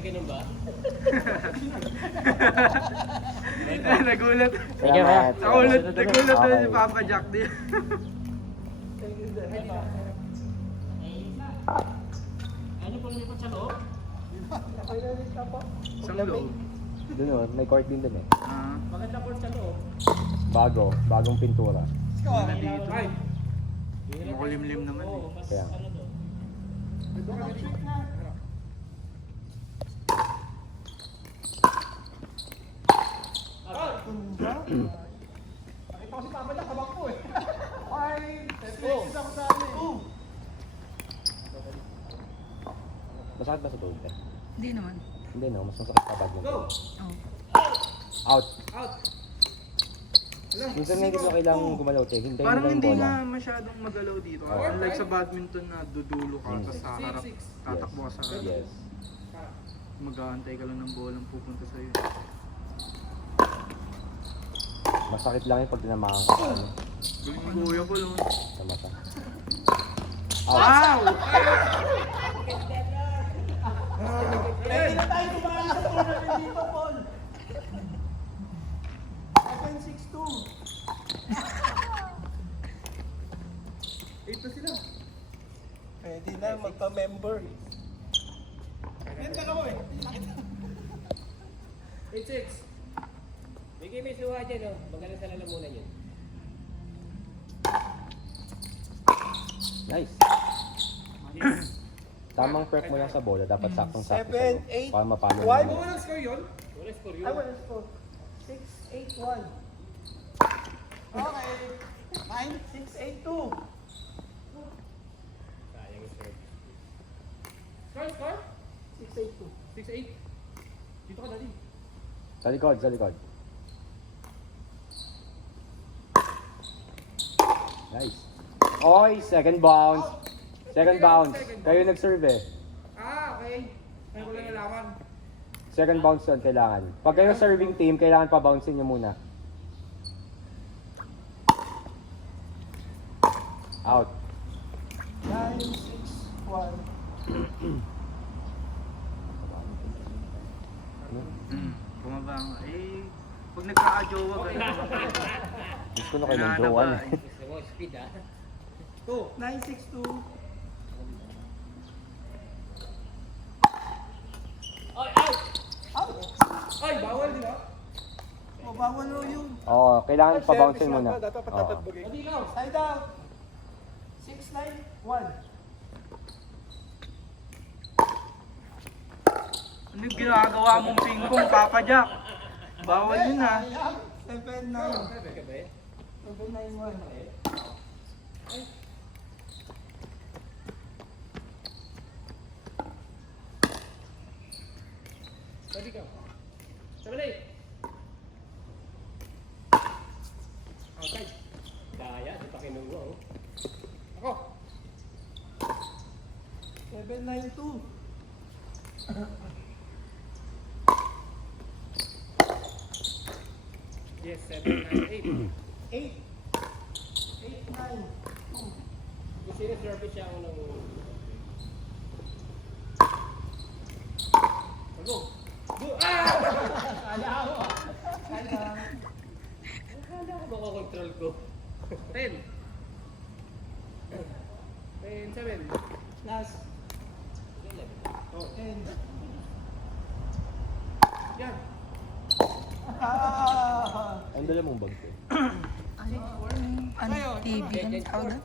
May ganun ba? Nagulat. Salamat. Nagulat na Okay. si Papa Jack din. Ano pong lipat sa loob? Isang loob. Doon oh, may court din doon eh. Maganda po sa loob. Bagong pintura. Ay! Makulimlim naman eh. Oo, mas Kaya. ano to? Nakita ko si Papa Jack, habang ko eh. Ay, reflexes ako sa amin. Masakit ba sa tuhod eh? Hindi naman. Hindi no, mas masakit sa bag mo. Go! Oh. Out. Out! Minsan nga hindi mo kailangang gumalaw eh. Hintayin mo Parang lang yung hindi bola. na masyadong magalaw dito. Unlike sa badminton na dudulo ka, tapos sa harap, tatakbo ka sa harap. Yes. Mag-aantay ka lang ng bolang pupunta sa'yo. Masakit lang yung pag tinamaan ka sa ano, Galing mo kuya ko lang. sa mata. Out. Wow! Pwede na tayo kumali sa tournament dito, Paul. 7-6-2. 8 na sila. Pwede na, magpa-member. Yan ka ako eh. 8-6. Bigay may suha dyan, oh. Magaling sa lalamunan yun. Nice. Tamang prep mo lang sa bola, dapat saktong-sakto sa'yo. 7, 8, Para mapalo one. mo. Walang score yun? Wala score yun. I want to score. 6-8-1. Okay. 9-6-8-2. Sayang yung serve. Score? 6-8-2. 6-8. Dito ka dali. Sa likod, sa likod. Nice. Oy, second bounce. Second bounce. Kayo nag-serve eh. Okay. Ngayon ko lang nalaman. Second bounce yun, kailangan. Pag kayo serving team, kailangan pa-bouncein nyo muna. Out. 9-6-1. Bumaba nga. Eh, pag nagkaka-jowa ka na. Gusto na kayo ng jowa na. Gusto mo, speed ah. 9-6-2. Oy, out! Out. Ay, bawal di ba? O, bawal mo yun. Oo, kailangan pa-bouncein muna. Oo. Adilaw. Side out. 6-9-1. Ano yung ginagawa mong pingpong, Papa Jack? Bawal yun ah. 7-9. Ka ba eh? 7-9-1. Sabi ka. Sabali! Outside. Daya, di pa kinuha oh. Ako! 7-9-2. Yes, 7, 9, 8. 8. 8-9. Kung sino service siya ang nang... Go! Go! Ah! Kala ako ah. Kala ko makakontrol ko. 10. 10, 7. Last. 11. Oh, 10. Yan. Ah! Ang dala mong bag ko. Ano? TV? Ano tawag na?